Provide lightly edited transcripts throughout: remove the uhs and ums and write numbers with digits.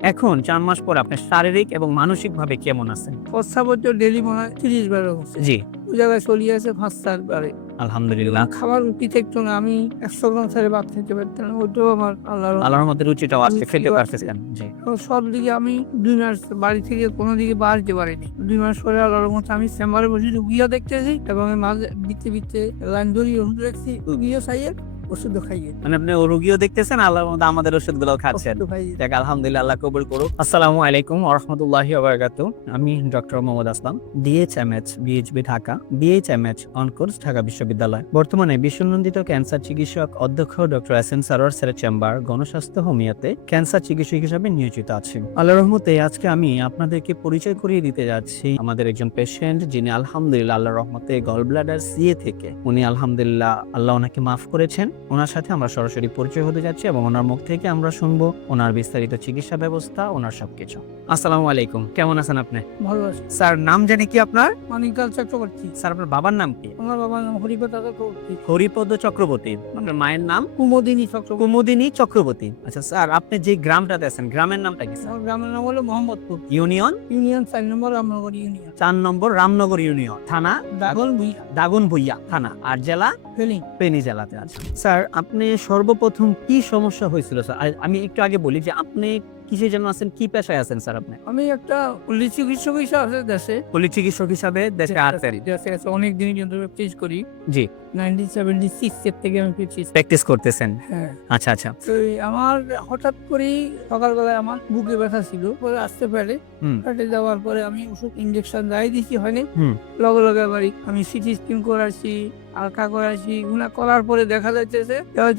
এখন ৪ মাস পর আপনি শারীরিক এবং মানসিকভাবে কেমন আছেন? প্রস্রাবের তো ডেইলি মনে হয় ৩০ বারের হচ্ছে। জি, ওই জায়গায় চলিয়ে আছে ৫-৪ বারে। আলহামদুলিল্লাহ। খাবার রুচি থাকতো না। আমি ১০০ গ্রাম ছাড়া ভাত খেতে পারতাম না। ওইটাও আমার আল্লাহর আল্লাহর রহমতে রুচিটাও আজকে রুচি খেতে বাড়ছে। পারতেছেন। জি। তো সব দিকে আমি ২ মাস বাড়ি থেকে কোনো দিকে বাড়তে পারিনি। ২ মাস পরে আল্লাহর রহমতে আমি চেম্বারে বসে রুগীও দেখতেছি এবং এর মাঝে ভিত্তি লাইন ধরিয়ে ওষুধ রাখছি। রুগীও খাইয়ে, ওষুধও খাইয়ে। মানে আপনি রোগীও দেখতেছেন, আল্লাহর রহমতে আমাদের ওষুধগুলোও খাচ্ছেন। ওষুধও খাইয়ে। যাক আলহামদুলিল্লাহ, আল্লাহ কবুল করুক। আসসালামু আলাইকুম ওয়া রাহমাতুল্লাহি ওয়া বারাকাতুহু। আমি ডক্টর মোহাম্মদ আসলাম, ডিএইচএমএইচ, বিএইচবি ঢাকা, বিএইচএমএইচ অনকোর্স ঢাকা বিশ্ববিদ্যালয়। বর্তমানে বিশ্বনন্দিত ক্যান্সার চিকিৎসক অধ্যক্ষ ডক্টর এসএন সারোয়ার স্যারের চেম্বার গণস্বাস্থ্য হোমিওতে ক্যান্সার চিকিৎসক হিসেবে নিয়োজিত আছি। আল্লাহর রহমতে আজকে আমি আপনাদেরকে পরিচয় করিয়ে দিতে যাচ্ছি আমাদের একজন পেশেন্ট, যিনি আলহামদুলিল্লাহ আল্লাহর রহমতে গল ব্লাডার সিএ থেকে উনি আলহামদুলিল্লাহ আল্লাহ ওনাকে মাফ করেছেন। ওনার সাথে আমরা সরাসরি পরিচয় হতে যাচ্ছি এবং ওনার মুখ থেকে আমরা শুনবো ওনার বিস্তারিত চিকিৎসা ব্যবস্থা, ওনার সবকিছু। আসসালামু আলাইকুম, কেমন আছেন আপনি? ভালো আছে। স্যার, নাম জানি কি আপনার? মানিকলাল চক্রবর্তী। স্যার, আপনার বাবার নাম কি? আমার বাবার নাম হরিপদ চক্রবর্তী। হরিপদ চক্রবর্তী। আপনার মায়ের নাম? কুমোদিনী চক্রবর্তী। কুমুদিনী চক্রবর্তী। আচ্ছা স্যার, আপনি যে গ্রামটাতে আছেন, গ্রামের নামটা কি স্যার? আমার গ্রামের নাম হলো মোহাম্মদপুর। ইউনিয়ন? ইউনিয়ন ৪ নম্বর রামনগর ইউনিয়ন। ৪ নম্বর রামনগর ইউনিয়ন। থানা? দাগনভূঞা। দাগনভূঞা থানা। আর জেলা? ফেনী। ফেনী জেলাতে আছে। স্যার, আপনি সর্বপ্রথম কি সমস্যা হয়েছিল স্যার? আমি একটু আগে বলি যে আপনি কিসে যেন আছেন, কি পেশায় আছেন স্যার আপনি? আমি একটা পল্লী চিকিৎসক হিসেবে আছে দেশে। পল্লী চিকিৎসক হিসাবে দেশে আছেন? দেশে আছে অনেক দিন কিন্তু প্র্যাকটিস করি। জি। 1976 এর থেকে আমি প্র্যাকটিস। প্র্যাকটিস করতেছেন? হ্যাঁ। আচ্ছা আচ্ছা। তো আমার হঠাৎ করেই সকালবেলায় আমার বুকে ব্যথা ছিল, পরে আসতে পারে। হুম। পেটে যাওয়ার পরে আমি ওষুধ ইনজেকশন যাই দিছি হয়নি। হুম। লগে লগে বাড়ি আমি সিটি স্ক্যান করাচ্ছি, আলট্রা করাচ্ছি। এগুলা করার পরে দেখা যাচ্ছে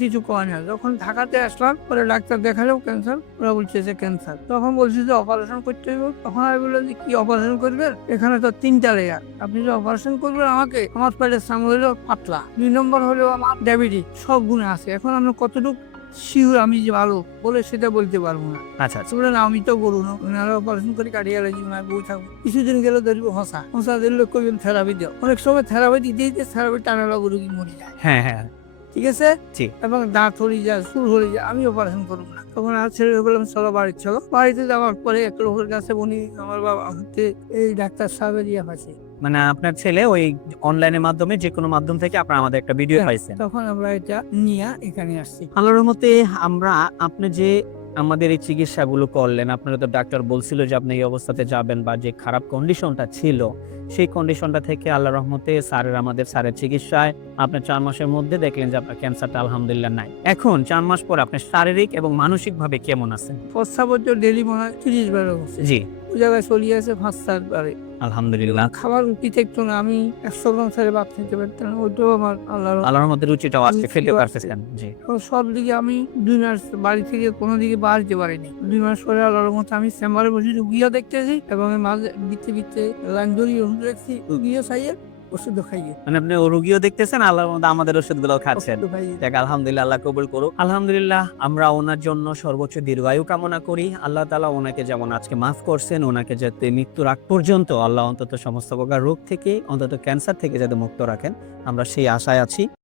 কিছু কয় না। যখন ঢাকাতে আসলাম পরে ডাক্তার দেখালেও ক্যান্সার, ওরা বলছে ক্যান্সার। তখন বলছি যে অপারেশন করতে হবে। তখন আমি বললাম যে কি অপারেশন করবেন? এখানে তো 3টা লেয়ার, আপনি যে অপারেশন করবেন আমাকে, আমার পেটের সামনে হলো পাতলা, 2 নম্বর হলো আমার ডায়াবেটিস, সব গুণে আছে। এখন আমি কতটুকু শিওর আমি যে ভালো বলে সেটা বলতে পারবো না। আচ্ছা আচ্ছা। বলে না আমি তো বলুন অপারেশন করে কাটিয়ে গেছি, না বই থাকবো। কিছুদিন গেলে ধরবো হসা দিলে কইবেন থেরাপি দাও। অনেক সময় থেরাপি দিতে দিতে থেরাপি টানা লাগু রুগী মরে যায়। হ্যাঁ হ্যাঁ। ঠিক আছে। জি। এবং দাঁত হয়ে যায়, সুর হয়ে যায়, আমি অপারেশন করবো না। তখন আর ছেড়ে বললাম চলো বাড়ি চলো। বাড়িতে যাওয়ার পরে এক লোকের কাছে উনি আমার বাবা হচ্ছে এই ডাক্তার সাহেবের ইয়ে পাচ্ছে। মানে আপনার ছেলে ওই অনলাইনের মাধ্যমে, যে কোনো মাধ্যম থেকে আপনার আমাদের একটা ভিডিও পাইছেন। তখন আমরা এটা নিয়ে এখানে আসছি। আল্লাহর রহমতে আমরা, আপনি যে আমাদের এই চিকিৎসাগুলো করলেন, আপনারা তো ডাক্তার বলছিল যে আপনি এই অবস্থাতে যাবেন, বা যে খারাপ কন্ডিশনটা ছিল সেই কন্ডিশনটা থেকে আল্লাহর রহমতে আমাদের স্যারের চিকিৎসায় আপনার ৪ মাসের মধ্যে দেখলেন যে আপনার ক্যান্সারটা আলহামদুলিল্লাহ নাই। এখন ৪ মাস পর আপনি শারীরিক এবং মানসিক ভাবে কেমন আছেন? প্রস্রাবের তো ডেইলি মনে হয় ৩০ বারের হচ্ছে। জি, ওই জায়গায় চলিয়ে আছে ৫-৪ বারে। আলহামদুলিল্লাহ। খাবার রুচি থাকতো না। আমি ১০০ গ্রাম ছাড়া ভাত খেতে পারতাম না। ওইটাও আমার আল্লাহর রহমতে রুচিটাও আজকে রুচি খেতে বাড়ছে। পারতেছেন। জি। তো সব দিকে আমি ২ মাস বাড়ি থেকে কোনো দিকে বাড়তে পারিনি। ২ মাস পরে আল্লাহর রহমতে আমি চেম্বারে বসে রুগীও দেখতেছি এবং এর মাঝে ভিত্তি লাইন ধরিয়ে ওষুধ রাখছি। রুগীও খাইয়ে, ওষুধও খাইয়ে। মানে আপনি রোগীও দেখতেছেন, আল্লাহর রহমতে আমাদের ওষুধগুলোও খাচ্ছেন। ওষুধও খাইয়ে। যাক আলহামদুলিল্লাহ, আল্লাহ কবুল করুক। আলহামদুলিল্লাহ, আমরা ওনার জন্য সর্বোচ্চ দীর্ঘায়ু কামনা করি। আল্লাহ তাআলা ওনাকে যেমন আজকে মাফ করছেন, ওনাকে যাতে মৃত্যুর আগ পর্যন্ত আল্লাহ অন্তত সমস্ত প্রকার রোগ থেকে, অন্তত ক্যান্সার থেকে যাতে মুক্ত রাখেন, আমরা সেই আশায় আছি।